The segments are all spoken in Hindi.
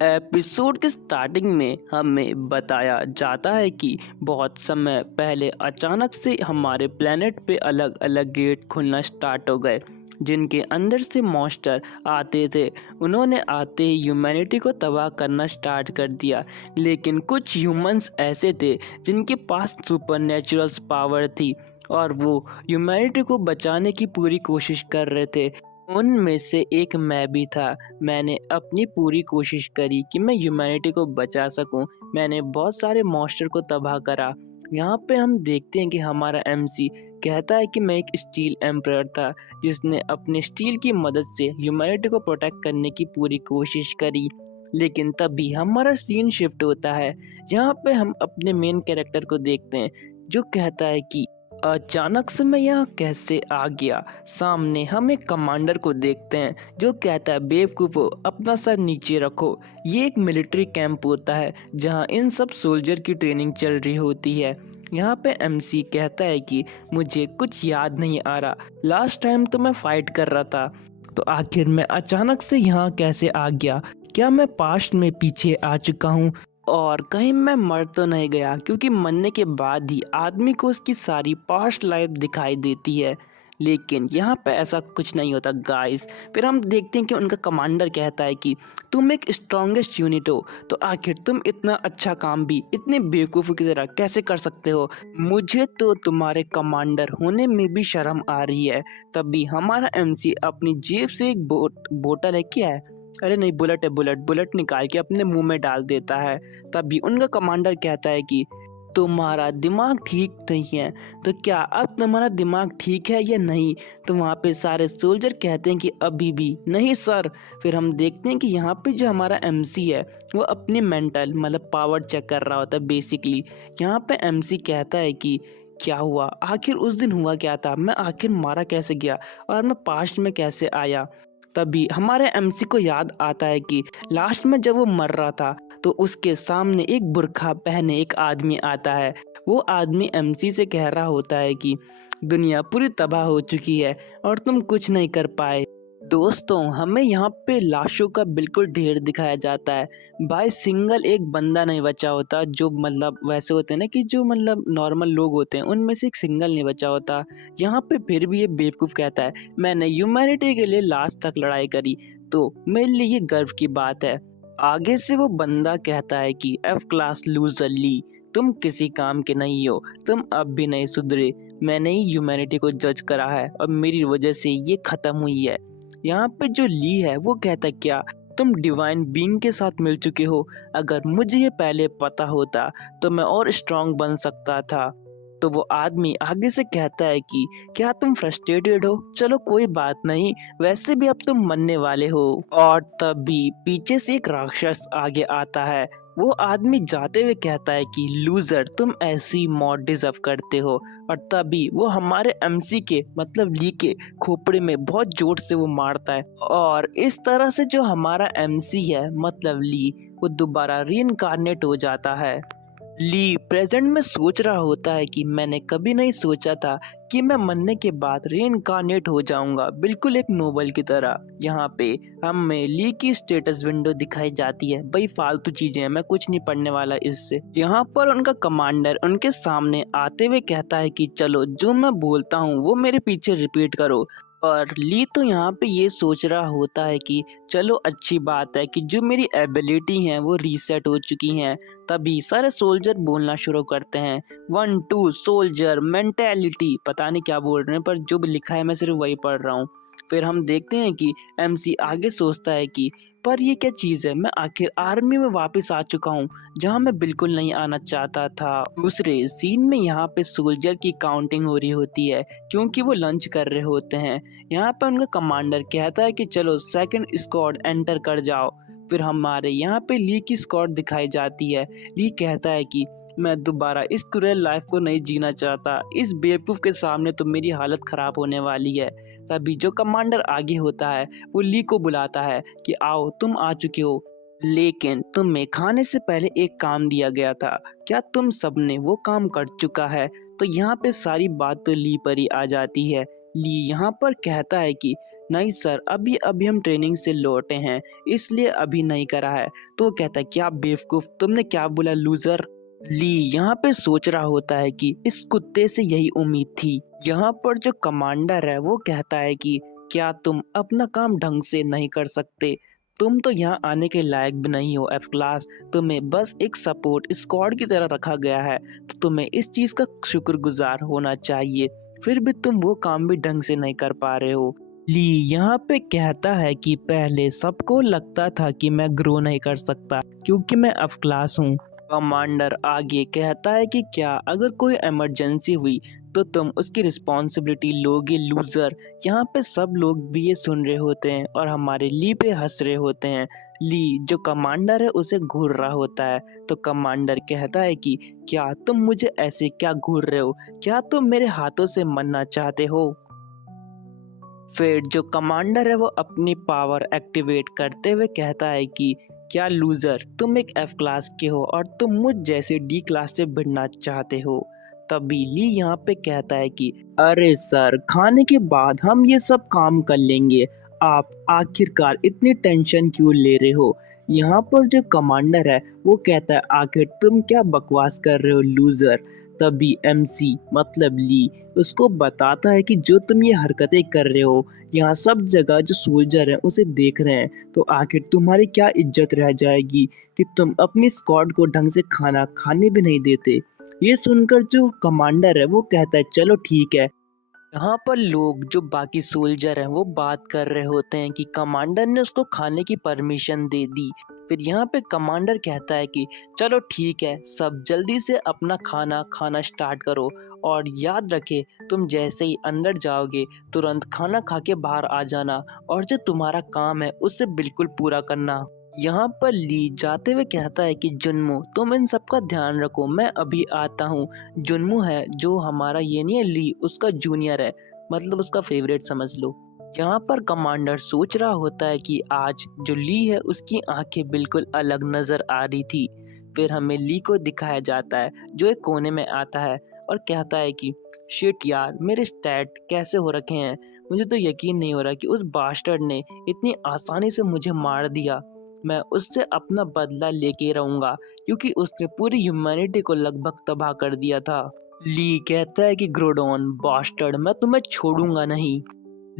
एपिसोड के स्टार्टिंग में हमें बताया जाता है कि बहुत समय पहले अचानक से हमारे प्लेनेट पे अलग अलग गेट खुलना स्टार्ट हो गए, जिनके अंदर से मॉन्स्टर आते थे। उन्होंने आते ही ह्यूमैनिटी को तबाह करना स्टार्ट कर दिया, लेकिन कुछ ह्यूमंस ऐसे थे जिनके पास सुपरनेचुरल पावर थी और वो ह्यूमैनिटी को बचाने की पूरी कोशिश कर रहे थे। उनमें से एक मैं भी था। मैंने अपनी पूरी कोशिश करी कि मैं ह्यूमैनिटी को बचा सकूं। मैंने बहुत सारे मॉन्स्टर को तबाह करा। यहाँ पे हम देखते हैं कि हमारा एमसी कहता है कि मैं एक स्टील एम्परर था जिसने अपने स्टील की मदद से ह्यूमैनिटी को प्रोटेक्ट करने की पूरी कोशिश करी। लेकिन तभी हमारा सीन शिफ्ट होता है, जहाँ पे हम अपने मेन कैरेक्टर को देखते हैं जो कहता है कि अचानक से मैं यहाँ कैसे आ गया। सामने हम एक कमांडर को देखते हैं जो कहता है बेवकूफ़ो, अपना सर नीचे रखो। ये एक मिलिट्री कैंप होता है जहाँ इन सब सोल्जर की ट्रेनिंग चल रही होती है। यहाँ पे एमसी कहता है कि मुझे कुछ याद नहीं आ रहा, लास्ट टाइम तो मैं फाइट कर रहा था, तो आखिर मैं अचानक से यहाँ कैसे आ गया। क्या मैं पास्ट में पीछे आ चुका हूँ और कहीं मैं मर तो नहीं गया, क्योंकि मरने के बाद ही आदमी को उसकी सारी पास्ट लाइफ दिखाई देती है। लेकिन यहाँ पे ऐसा कुछ नहीं होता गाइस। फिर हम देखते हैं कि उनका कमांडर कहता है कि तुम एक स्ट्रॉन्गेस्ट यूनिट हो, तो आखिर तुम इतना अच्छा काम भी इतने बेवकूफ़ों की तरह कैसे कर सकते हो। मुझे तो तुम्हारे कमांडर होने में भी शर्म आ रही है। तभी हमारा एमसी अपनी जेब से एक बोतल है, क्या है, अरे नहीं, बुलेट है, बुलेट निकाल के अपने मुंह में डाल देता है। तभी उनका कमांडर कहता है कि तुम्हारा दिमाग ठीक नहीं है, तो क्या अब तुम्हारा दिमाग ठीक है या नहीं। तो वहाँ पे सारे सोल्जर कहते हैं कि अभी भी नहीं सर। फिर हम देखते हैं कि यहाँ पे जो हमारा एमसी है वो अपनी मेंटल मतलब पावर चेक कर रहा होता है बेसिकली। यहाँ पे एमसी कहता है कि क्या हुआ, आखिर उस दिन हुआ क्या था, मैं आखिर मारा कैसे गया और मैं पास्ट में कैसे आया। तभी हमारे एमसी को याद आता है कि लास्ट में जब वो मर रहा था तो उसके सामने एक बुर्खा पहने एक आदमी आता है। वो आदमी एमसी से कह रहा होता है कि दुनिया पूरी तबाह हो चुकी है और तुम कुछ नहीं कर पाए। दोस्तों, हमें यहाँ पे लाशों का बिल्कुल ढेर दिखाया जाता है भाई। सिंगल एक बंदा नहीं बचा होता, जो मतलब वैसे होते हैं ना कि जो मतलब नॉर्मल लोग होते हैं, उनमें से एक सिंगल नहीं बचा होता। यहाँ पे फिर भी ये बेवकूफ़ कहता है मैंने ह्यूमैनिटी के लिए लास्ट तक लड़ाई करी, तो मेरे लिए ये गर्व की बात है। आगे से वो बंदा कहता है कि एफ क्लास लूजर ली, तुम किसी काम के नहीं हो, तुम अब भी नहीं सुधरे। मैंने ही ह्यूमैनिटी को जज करा है और मेरी वजह से ये ख़त्म हुई है। यहाँ पे जो ली है वो कहता क्या तुम डिवाइन बीइंग के साथ मिल चुके हो, अगर मुझे ये पहले पता होता तो मैं और स्ट्रांग बन सकता था। तो वो आदमी आगे से कहता है कि क्या तुम फ्रस्ट्रेटेड हो, चलो कोई बात नहीं, वैसे भी अब तुम मरने वाले हो। और तभी पीछे से एक राक्षस आगे आता है। वो आदमी जाते हुए कहता है कि लूजर, तुम ऐसी मौत डिजर्व करते हो। और तभी वो हमारे एमसी के मतलब ली के खोपड़े में बहुत जोर से वो मारता है, और इस तरह से जो हमारा एमसी है मतलब ली, वो दोबारा रीइंकार्नेट हो जाता है। ली प्रेजेंट में सोच रहा होता है कि मैंने कभी नहीं सोचा था कि मैं मरने के बाद रीइंकार्नेट हो जाऊंगा, बिल्कुल एक नोबल की तरह। यहाँ पे हमें ली की स्टेटस विंडो दिखाई जाती है। भाई फालतू चीजें हैं, मैं कुछ नहीं पढ़ने वाला इससे। यहाँ पर उनका कमांडर उनके सामने आते हुए कहता है कि चलो जो मैं बोलता हूँ वो मेरे पीछे रिपीट करो। और ली तो यहाँ पे ये सोच रहा होता है कि चलो अच्छी बात है कि जो मेरी एबिलिटी हैं वो रीसेट हो चुकी हैं। तभी सारे सोल्जर बोलना शुरू करते हैं 1 2 सोल्जर मेंटेलिटी, पता नहीं क्या बोल रहे हैं, पर जो भी लिखा है मैं सिर्फ वही पढ़ रहा हूँ। फिर हम देखते हैं कि एमसी आगे सोचता है कि पर ये क्या चीज़ है, मैं आखिर आर्मी में वापस आ चुका हूँ जहाँ मैं बिल्कुल नहीं आना चाहता था। दूसरे सीन में यहाँ पे सोल्जर की काउंटिंग हो रही होती है क्योंकि वो लंच कर रहे होते हैं। यहाँ पे उनका कमांडर कहता है कि चलो सेकंड स्क्वाड एंटर कर जाओ। फिर हमारे यहाँ पे ली की स्क्वाड दिखाई जाती है। ली कहता है कि मैं दोबारा इस क्रूएल लाइफ को नहीं जीना चाहता, इस बेवकूफ़ के सामने तो मेरी हालत ख़राब होने वाली है। तभी जो कमांडर आगे होता है वो ली को बुलाता है कि आओ तुम आ चुके हो, लेकिन तुम्हें खाने से पहले एक काम दिया गया था, क्या तुम सबने वो काम कर चुका है। तो यहाँ पे सारी बात तो ली पर ही आ जाती है। ली यहाँ पर कहता है कि नहीं सर, अभी अभी हम ट्रेनिंग से लौटे हैं, इसलिए अभी नहीं करा है। तो वो कहता है क्या बेवकूफ, तुमने क्या बोला लूजर। ली यहाँ पे सोच रहा होता है कि इस कुत्ते से यही उम्मीद थी। यहाँ पर जो कमांडर है वो कहता है कि क्या तुम अपना काम ढंग से नहीं कर सकते, तुम तो यहाँ आने के लायक भी नहीं हो एफ क्लास, तुम्हें बस एक सपोर्ट स्क्वाड की तरह रखा गया है, तो तुम्हें इस चीज का शुक्रगुजार होना चाहिए, फिर भी तुम वो काम भी ढंग से नहीं कर पा रहे हो। ली यहाँ पे कहता है कि पहले सबको लगता था कि मैं ग्रो नहीं कर सकता क्योंकि मैं एफ क्लास हूँ। कमांडर आगे कहता है कि क्या अगर कोई इमरजेंसी हुई तो तुम उसकी रिस्पॉन्सिबिलिटी लोगे लूजर। यहाँ पे सब लोग भी ये सुन रहे होते हैं और हमारे ली पे हंस रहे होते हैं। ली जो कमांडर है उसे घूर रहा होता है, तो कमांडर कहता है कि क्या तुम मुझे ऐसे क्या घूर रहे हो, क्या तुम मेरे हाथों से मरना चाहते हो। फिर जो कमांडर है वो अपनी पावर एक्टिवेट करते हुए कहता है कि क्या लूजर, तुम एक एफ क्लास के हो और तुम मुझ जैसे डी क्लास से भिड़ना चाहते हो। तभी ली यहाँ पे कहता है कि अरे सर, खाने के बाद हम ये सब काम कर लेंगे, आप आखिरकार इतनी टेंशन क्यों ले रहे हो। यहाँ पर जो कमांडर है वो कहता है आखिर तुम क्या बकवास कर रहे हो लूजर। तभी एमसी मतलब ली उसको बताता है कि जो तुम ये हरकतें कर रहे हो, यहाँ सब जगह जो सोल्जर हैं उसे देख रहे हैं, तो आखिर तुम्हारी क्या इज्जत रह जाएगी कि तुम अपनी स्क्वाड को ढंग से खाना खाने भी नहीं देते। ये सुनकर जो कमांडर है वो कहता है चलो ठीक है। यहाँ पर लोग जो बाकी सोल्जर हैं वो बात कर रहे होते हैं कि कमांडर ने उसको खाने की परमिशन दे दी। फिर यहाँ पे कमांडर कहता है कि चलो ठीक है, सब जल्दी से अपना खाना खाना स्टार्ट करो और याद रखे तुम जैसे ही अंदर जाओगे तुरंत खाना खा के बाहर आ जाना और जो तुम्हारा काम है उससे बिल्कुल पूरा करना। यहाँ पर ली जाते हुए कहता है कि जुन्मो तुम इन सब का ध्यान रखो, मैं अभी आता हूँ। जुन्मो है जो हमारा ये नहीं है ली उसका जूनियर है, मतलब उसका फेवरेट समझ लो। यहाँ पर कमांडर सोच रहा होता है कि आज जो ली है उसकी आंखें बिल्कुल अलग नजर आ रही थी। फिर हमें ली को दिखाया जाता है जो एक कोने में आता है और कहता है कि शिट यार, मेरे स्टैट कैसे हो रखे हैं, मुझे तो यकीन नहीं हो रहा कि उस बास्टर्ड ने इतनी आसानी से मुझे मार दिया। मैं उससे अपना बदला लेके रहूंगा क्योंकि उसने पूरी ह्यूमैनिटी को लगभग तबाह कर दिया था। ली कहता है कि ग्रोडॉन बास्टर्ड, मैं तुम्हें छोड़ूंगा नहीं।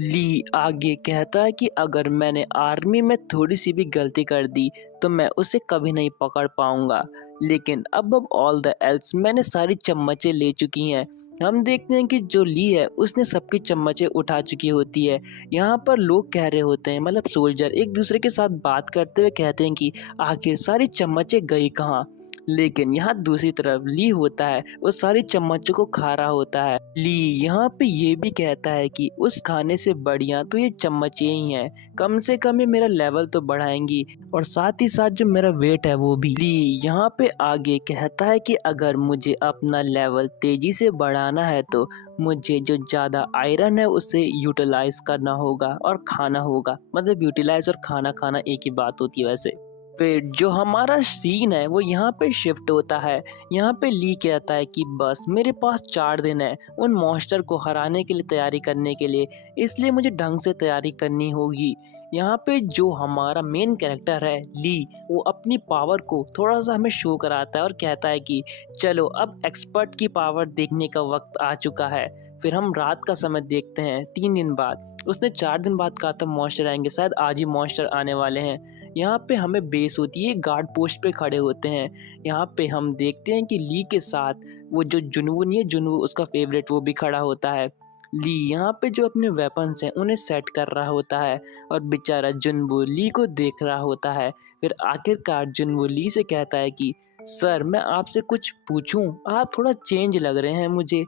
ली आगे कहता है कि अगर मैंने आर्मी में थोड़ी सी भी गलती कर दी तो मैं उसे कभी नहीं पकड़ पाऊंगा, लेकिन अब ऑल द एल्स मैंने सारी चम्मचें ले चुकी हैं। हम देखते हैं कि जो ली है उसने सबकी चम्मचें उठा चुकी होती है। यहाँ पर लोग कह रहे होते हैं, मतलब सोल्जर एक दूसरे के साथ बात करते हुए कहते हैं कि आखिर सारी चम्मचें गई कहाँ। लेकिन यहाँ दूसरी तरफ ली होता है वो सारी चम्मचों को खा रहा होता है। ली यहाँ पे ये भी कहता है कि उस खाने से बढ़िया तो ये चम्मचें ही हैं, कम से कम ये मेरा लेवल तो बढ़ाएंगी और साथ ही साथ जो मेरा वेट है वो भी। ली यहाँ पे आगे कहता है कि अगर मुझे अपना लेवल तेजी से बढ़ाना है तो मुझे जो ज़्यादा आयरन है उसे यूटिलाइज करना होगा और खाना होगा, मतलब यूटिलाइज और खाना खाना एक ही बात होती है वैसे। फिर जो हमारा सीन है वो यहाँ पे शिफ्ट होता है। यहाँ पे ली कहता है कि बस मेरे पास 4 दिन है उन मॉन्स्टर को हराने के लिए तैयारी करने के लिए, इसलिए मुझे ढंग से तैयारी करनी होगी। यहाँ पे जो हमारा मेन कैरेक्टर है ली, वो अपनी पावर को थोड़ा सा हमें शो कराता है और कहता है कि चलो अब एक्सपर्ट की पावर देखने का वक्त आ चुका है। फिर हम रात का समय देखते हैं 3 दिन बाद। उसने 4 दिन बाद कहा था मॉन्स्टर आएंगे, शायद आज ही मॉन्स्टर आने वाले हैं। यहाँ पे हमें बेस होती है, गार्ड पोस्ट पे खड़े होते हैं। यहाँ पे हम देखते हैं कि ली के साथ वो जो जुनवू नहीं है, जुनवू उसका फेवरेट, वो भी खड़ा होता है। ली यहाँ पे जो अपने वेपन्स हैं उन्हें सेट कर रहा होता है और बेचारा जुनवू ली को देख रहा होता है। फिर आखिरकार जुनवू ली से कहता है कि सर मैं आपसे कुछ पूछूं, आप थोड़ा चेंज लग रहे हैं मुझे।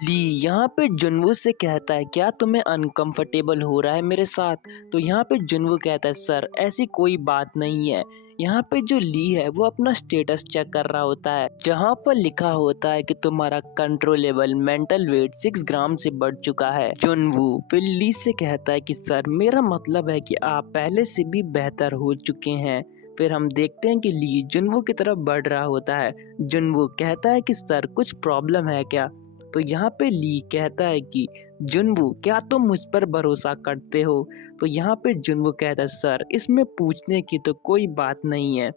ली यहाँ पे जुनवू से कहता है क्या तुम्हें अनकंफर्टेबल हो रहा है मेरे साथ। तो यहाँ पे जुनवू कहता है सर ऐसी कोई बात नहीं है। यहाँ पे जो ली है वो अपना स्टेटस चेक कर रहा होता है जहाँ पर लिखा होता है कि तुम्हारा कंट्रोलेबल मेंटल वेट 6 ग्राम से बढ़ चुका है। जुनवू फिर ली से कहता है कि सर मेरा मतलब है कि आप पहले से भी बेहतर हो चुके हैं। फिर हम देखते हैं कि ली जुनवू की तरफ बढ़ रहा होता है। जुनवू कहता है कि सर कुछ प्रॉब्लम है क्या। तो यहाँ पे ली कहता है कि जुनवू क्या तुम मुझ पर भरोसा करते हो। तो यहाँ पे जुनवू कहता है सर इसमें पूछने की तो कोई बात नहीं है।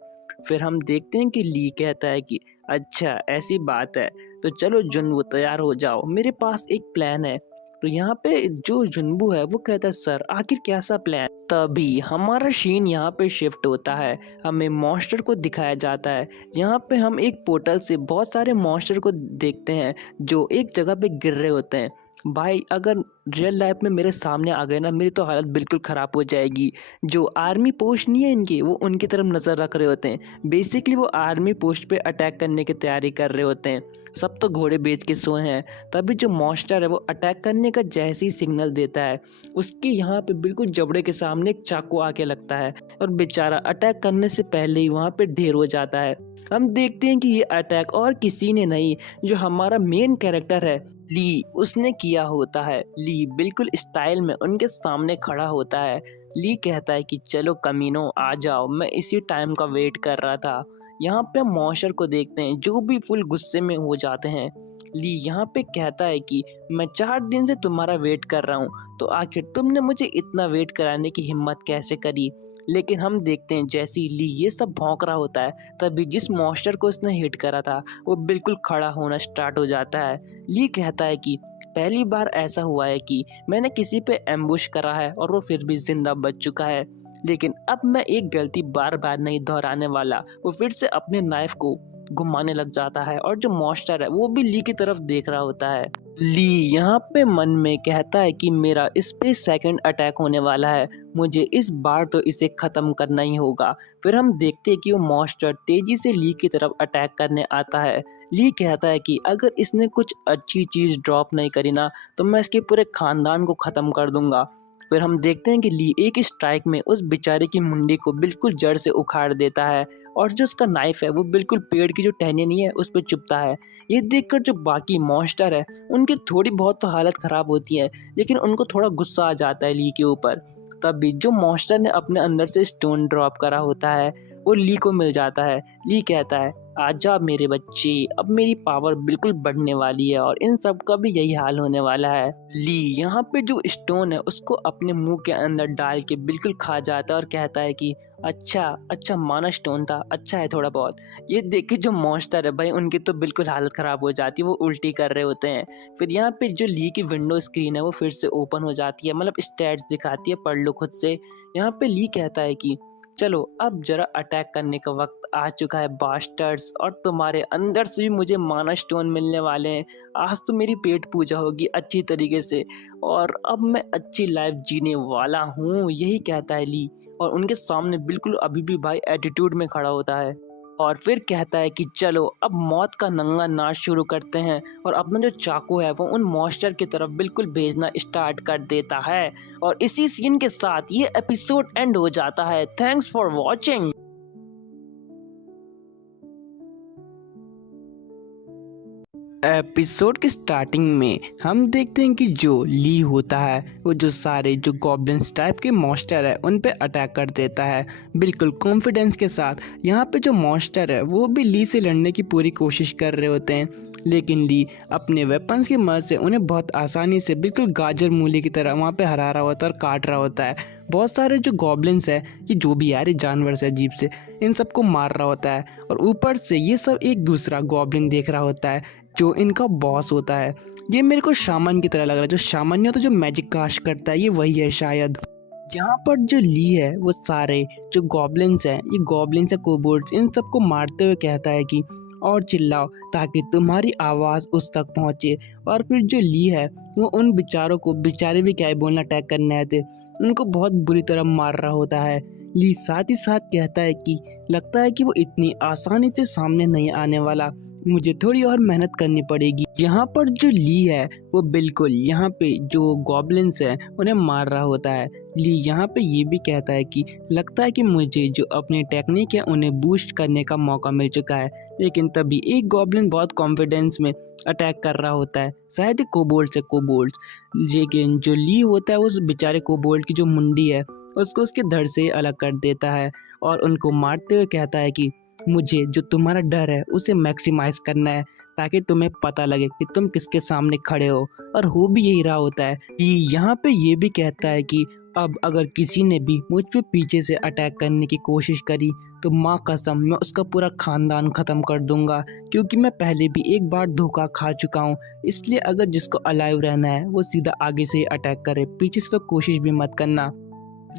फिर हम देखते हैं कि ली कहता है कि अच्छा ऐसी बात है, तो चलो जुनवू तैयार हो जाओ, मेरे पास एक प्लान है। तो यहाँ पे जो जुनवू है वो कहता है सर आखिर कैसा प्लान। तभी हमारा सीन यहाँ पे शिफ्ट होता है, हमें मॉन्स्टर को दिखाया जाता है। यहाँ पे हम एक पोर्टल से बहुत सारे मॉन्स्टर को देखते हैं जो एक जगह पे गिर रहे होते हैं। भाई अगर रियल लाइफ में मेरे सामने आ गए ना, मेरी तो हालत बिल्कुल ख़राब हो जाएगी। जो आर्मी पोस्ट नहीं है इनकी, वो उनकी तरफ नज़र रख रहे होते हैं। बेसिकली वो आर्मी पोस्ट पे अटैक करने की तैयारी कर रहे होते हैं। सब तो घोड़े बेच के सोए हैं। तभी जो मॉन्स्टर है वो अटैक करने का जैसे ही सिग्नल देता है, उसके यहाँ पे बिल्कुल जबड़े के सामने एक चाकू आके लगता है और बेचारा अटैक करने से पहले ही वहाँ पे ढेर हो जाता है। हम देखते हैं कि ये अटैक और किसी ने नहीं, जो हमारा मेन कैरेक्टर है ली, उसने किया होता है। ली बिल्कुल स्टाइल में उनके सामने खड़ा होता है। ली कहता है कि चलो कमीनो आ जाओ, मैं इसी टाइम का वेट कर रहा था। यहाँ पे हम मॉन्स्टर को देखते हैं जो भी फुल गुस्से में हो जाते हैं। ली यहाँ पे कहता है कि मैं 4 दिन से तुम्हारा वेट कर रहा हूँ, तो आखिर तुमने मुझे इतना वेट कराने की हिम्मत कैसे करी। लेकिन हम देखते हैं जैसे ही ली ये सब भौंक रहा होता है, तभी जिस मॉन्स्टर को उसने हिट करा था वो बिल्कुल खड़ा होना स्टार्ट हो जाता है। ली कहता है कि पहली बार ऐसा हुआ है कि मैंने किसी पे एम्बुश करा है और वो फिर भी जिंदा बच चुका है, लेकिन अब मैं एक गलती बार बार नहीं दोहराने वाला। वो फिर से अपने नाइफ को घुमाने लग जाता है और जो मॉन्स्टर है वो भी ली की तरफ देख रहा होता है। ली यहाँ पे मन में कहता है कि मेरा इस पे सेकंड अटैक होने वाला है, मुझे इस बार तो इसे ख़त्म करना ही होगा। फिर हम देखते हैं कि वो मॉन्स्टर तेज़ी से ली की तरफ अटैक करने आता है। ली कहता है कि अगर इसने कुछ अच्छी चीज़ ड्रॉप नहीं करी ना, तो मैं इसके पूरे ख़ानदान को ख़त्म कर दूंगा। फिर हम देखते हैं कि ली एक स्ट्राइक में उस बेचारे की मुंडी को बिल्कुल जड़ से उखाड़ देता है और जो उसका नाइफ है वो बिल्कुल पेड़ की जो टहनी नहीं है उस पर चुभता है। ये देखकर जो बाकी मॉन्स्टर है उनकी थोड़ी बहुत तो हालत ख़राब होती है, लेकिन उनको थोड़ा गुस्सा आ जाता है ली के ऊपर। तभी जो मॉन्स्टर ने अपने अंदर से स्टोन ड्रॉप करा होता है वो ली को मिल जाता है। ली कहता है आजा मेरे बच्चे, अब मेरी पावर बिल्कुल बढ़ने वाली है और इन सब का भी यही हाल होने वाला है। ली यहाँ पे जो स्टोन है उसको अपने मुंह के अंदर डाल के बिल्कुल खा जाता है और कहता है कि अच्छा अच्छा माना स्टोन था, अच्छा है थोड़ा बहुत। ये देख के जो मॉन्स्टर है भाई उनकी तो बिल्कुल हालत ख़राब हो जाती है, वो उल्टी कर रहे होते हैं। फिर यहाँ पे जो ली की विंडो स्क्रीन है वो फिर से ओपन हो जाती है, मतलब स्टैट्स दिखाती है, पढ़ लो खुद से। यहाँ पे ली कहता है कि चलो अब जरा अटैक करने का वक्त आ चुका है बास्टर्ड्स, और तुम्हारे अंदर से भी मुझे माना स्टोन मिलने वाले हैं। आज तो मेरी पेट पूजा होगी अच्छी तरीके से और अब मैं अच्छी लाइफ जीने वाला हूँ, यही कहता है ली। और उनके सामने बिल्कुल अभी भी भाई एटीट्यूड में खड़ा होता है और फिर कहता है कि चलो अब मौत का नंगा नाच शुरू करते हैं, और अपना जो चाकू है वो उन मॉन्स्टर की तरफ बिल्कुल भेजना स्टार्ट कर देता है। और इसी सीन के साथ ये एपिसोड एंड हो जाता है। Thanks for watching. एपिसोड की स्टार्टिंग में हम देखते हैं कि जो ली होता है वो जो सारे जो गॉब्लिन्स टाइप के मॉन्स्टर है उन पे अटैक कर देता है बिल्कुल कॉन्फिडेंस के साथ। यहाँ पे जो मॉन्स्टर है वो भी ली से लड़ने की पूरी कोशिश कर रहे होते हैं, लेकिन ली अपने वेपन्स की मदद से उन्हें बहुत आसानी से बिल्कुल गाजर मूली की तरह वहाँ पे हरा रहा होता है और काट रहा होता है। बहुत सारे जो गॉब्लिन्स है, ये जो भी यार जानवर से अजीब से, इन सबको मार रहा होता है और ऊपर से ये सब एक दूसरा गॉब्लिन देख रहा होता है जो इनका बॉस होता है। ये मेरे को शामन की तरह लग रहा है, जो शामन नहीं होता जो मैजिक कास्ट करता है, ये वही है शायद। यहाँ पर जो ली है वो सारे जो गॉब्लिन्स हैं, ये गॉब्लिन्स है कोबोल्ड्स, इन सबको मारते हुए कहता है कि और चिल्लाओ ताकि तुम्हारी आवाज़ उस तक पहुँचे। और फिर जो ली है वो उन बेचारों को, बेचारे भी क्या बोलना, अटैक करने आए थे, उनको बहुत बुरी तरह मार रहा होता है। ली साथ ही साथ कहता है कि लगता है कि वो इतनी आसानी से सामने नहीं आने वाला, मुझे थोड़ी और मेहनत करनी पड़ेगी। यहाँ पर जो ली है वो बिल्कुल यहाँ पे जो गॉब्लिन्स हैं उन्हें मार रहा होता है। ली यहाँ पे ये भी कहता है कि लगता है कि मुझे जो अपनी टेक्निक है उन्हें बूस्ट करने का मौका मिल चुका है। लेकिन तभी एक गॉब्लिन बहुत कॉन्फिडेंस में अटैक कर रहा होता है, शायद कोबोल्ड से कोबोल्ड्स, लेकिन जो ली होता है उस बेचारे कोबोल्ड की जो मुंडी है उसको उसके धड़ से अलग कर देता है और उनको मारते हुए कहता है कि मुझे जो तुम्हारा डर है उसे मैक्सिमाइज करना है ताकि तुम्हें पता लगे कि तुम किसके सामने खड़े हो। और हो भी यही रहा होता है कि यहाँ पे ये भी कहता है कि अब अगर किसी ने भी मुझ पे पीछे से अटैक करने की कोशिश करी तो माँ कसम मैं उसका पूरा खानदान ख़त्म कर दूंगा, क्योंकि मैं पहले भी एक बार धोखा खा चुका हूँ। इसलिए अगर जिसको अलाइव रहना है वो सीधा आगे से ही अटैक करे, पीछे से तो कोशिश भी मत करना।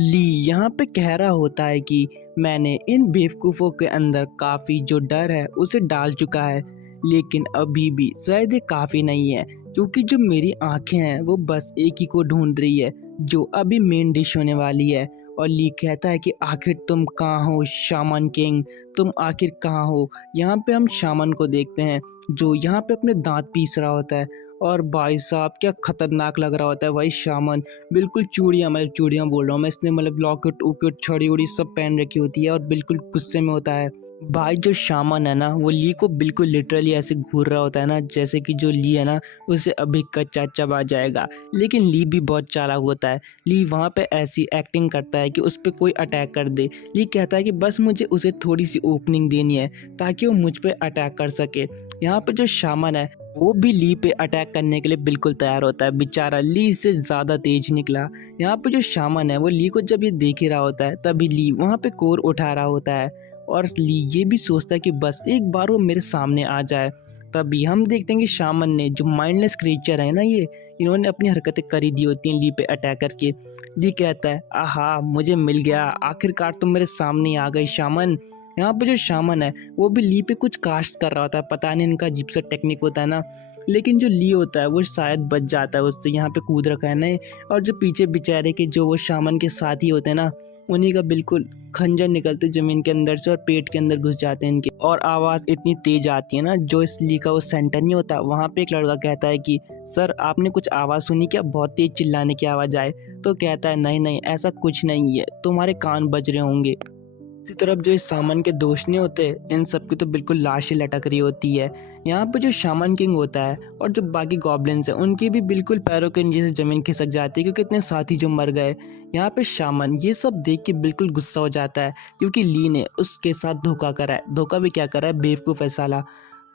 ली यहाँ पे कह रहा होता है कि मैंने इन बेवकूफ़ों के अंदर काफ़ी जो डर है उसे डाल चुका है, लेकिन अभी भी शायद ये काफ़ी नहीं है, क्योंकि जो मेरी आंखें हैं वो बस एक ही को ढूंढ रही है जो अभी मेन डिश होने वाली है। और ली कहता है कि आखिर तुम कहाँ हो शामन किंग, तुम आखिर कहाँ हो। यहाँ पे हम शामन को देखते हैं जो यहाँ पे अपने दांत पीस रहा होता है, और भाई साहब क्या खतरनाक लग रहा होता है भाई शामन। बिल्कुल चूड़ियाँ, मतलब चूड़ियाँ बोल रहा हूँ मैं, इसने मतलब लॉकेट उकेट छड़ी उड़ी सब पहन रखी होती है और बिल्कुल गुस्से में होता है। भाई जो शामन है ना वो ली को बिल्कुल लिटरली ऐसे घूर रहा होता है ना जैसे कि जो ली है ना उसे अभी कच्चा चबा जाएगा। लेकिन ली भी बहुत चालाक होता है। ली वहाँ पे ऐसी एक्टिंग करता है कि उस पर कोई अटैक कर दे। ली कहता है कि बस मुझे उसे थोड़ी सी ओपनिंग देनी है ताकि वो मुझ पे अटैक कर सके। यहाँ पे जो शामन है वो भी ली पे अटैक करने के लिए बिल्कुल तैयार होता है। बेचारा ली से ज़्यादा तेज निकला। यहाँ पे जो शामन है वो ली को जब ये देख ही रहा होता है तभी ली वहाँ पे कोर उठा रहा होता है, और ली ये भी सोचता है कि बस एक बार वो मेरे सामने आ जाए। तभी हम देखते हैं कि शामन ने, जो माइंडलेस क्रिएचर है ना ये, इन्होंने अपनी हरकतें करी दी होती हैं ली पे अटैक करके। ली कहता है आहा मुझे मिल गया, आखिरकार तुम मेरे सामने आ गए शामन। यहाँ पे जो शामन है वो भी ली पे कुछ कास्ट कर रहा होता है, पता नहीं इनका अजीब सा टेक्निक होता है ना। लेकिन जो ली होता है वो शायद बच जाता है उससे, यहाँ पे कूद रखा है ना। और जो पीछे बेचारे के जो वो शामन के साथी होते हैं ना, उन्हीं का बिल्कुल खंजर निकलते जमीन के अंदर से और पेट के अंदर घुस जाते हैं इनके, और आवाज़ इतनी तेज आती है ना। जो इस ली का वो सेंटर नहीं होता, वहाँ पे एक लड़का कहता है कि सर आपने कुछ आवाज़ सुनी क्या, बहुत तेज चिल्लाने की आवाज़ आए। तो कहता है नहीं नहीं ऐसा कुछ नहीं है, तुम्हारे कान बज रहे होंगे। इसी तरफ जो इस शामन के दोस्त नहीं होते, इन सब की तो बिल्कुल लाश ही लटक रही होती है। यहाँ पे जो शामन किंग होता है और जो बाकी गॉब्लिन्स हैं उनकी भी बिल्कुल पैरों के नीचे से ज़मीन खिसक जाती है, क्योंकि इतने साथी जो मर गए। यहाँ पे शामन ये सब देख के बिल्कुल गुस्सा हो जाता है, क्योंकि ली ने उसके साथ धोखा करा है। धोखा भी क्या करा है, बेवकूफ़ है साला।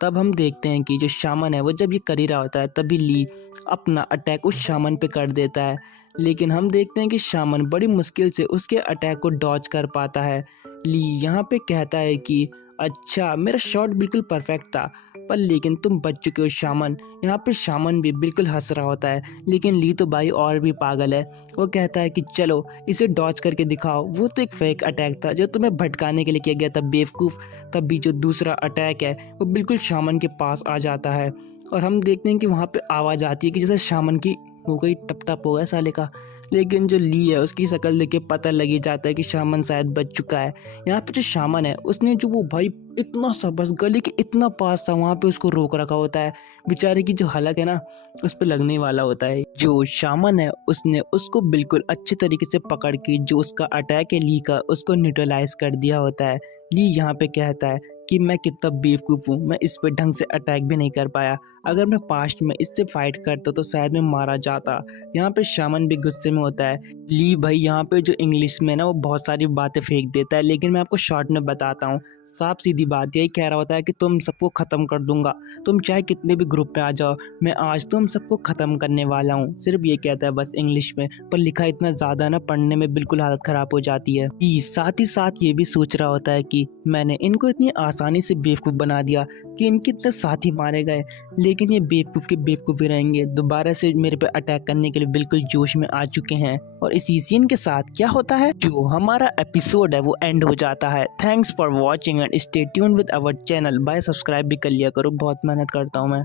तब हम देखते हैं कि जो शामन है वो जब ये कर ही रहा होता है तभी ली अपना अटैक उस शामन पे कर देता है। लेकिन हम देखते हैं कि शामन बड़ी मुश्किल से उसके अटैक को डॉज कर पाता है। ली यहाँ पे कहता है कि अच्छा मेरा शॉट बिल्कुल परफेक्ट था, पर लेकिन तुम बच चुके हो शामन। यहाँ पे शामन भी बिल्कुल हंस रहा होता है, लेकिन ली तो भाई और भी पागल है। वो कहता है कि चलो इसे डॉज करके दिखाओ, वो तो एक फेक अटैक था जो तुम्हें भटकाने के लिए किया गया था बेवकूफ़। तब भी जो दूसरा अटैक है वो बिल्कुल शामन के पास आ जाता है, और हम देखते हैं कि वहाँ पे आवाज़ आती है कि जैसे शामन की हो गई, टप टप हो गया साले का। लेकिन जो ली है उसकी शक्ल देख के पता लगी जाता है कि शामन शायद बच चुका है। यहाँ पे जो शामन है उसने जो वो भाई इतना सा बस गले के इतना पास था वहाँ पे उसको रोक रखा होता है। बेचारे की जो हलक है ना उस पर लगने वाला होता है। जो शामन है उसने उसको बिल्कुल अच्छे तरीके से पकड़ के जो उसका अटैक है ली का, उसको न्यूट्रलाइज कर दिया होता है। ली यहाँ पे कहता है कि मैं कितना बेवकूफ़ हूँ, मैं इस पर ढंग से अटैक भी नहीं कर पाया। अगर मैं पास्ट में इससे फाइट करता तो शायद मैं मारा जाता। यहाँ पे शामन भी गुस्से में होता है। ली भाई यहाँ पे जो इंग्लिश में ना वो बहुत सारी बातें फेंक देता है, लेकिन मैं आपको शॉर्ट में बताता हूँ। साफ सीधी बात यही कह रहा होता है कि तुम सबको ख़त्म कर दूंगा, तुम चाहे कितने भी ग्रुप में आ जाओ, मैं आज तुम सबको ख़त्म करने वाला हूँ। सिर्फ ये कहता है बस इंग्लिश में, पर लिखा इतना ज़्यादा ना पढ़ने में बिल्कुल हालत ख़राब हो जाती है। साथ ही साथ ये भी सोच रहा होता है कि मैंने इनको इतनी आसानी से बेवकूफ़ बना दिया कि इनके इतने साथी मारे गए, लेकिन ये बेवकूफ़ के बेवकूफ़ ही रहेंगे, दोबारा से मेरे पे अटैक करने के लिए बिल्कुल जोश में आ चुके हैं। और इसी सीन के साथ क्या होता है, जो हमारा एपिसोड है वो एंड हो जाता है। Thanks for watching and stay tuned with our channel. Bye, subscribe भी कर लिया करो, बहुत मेहनत करता हूँ मैं।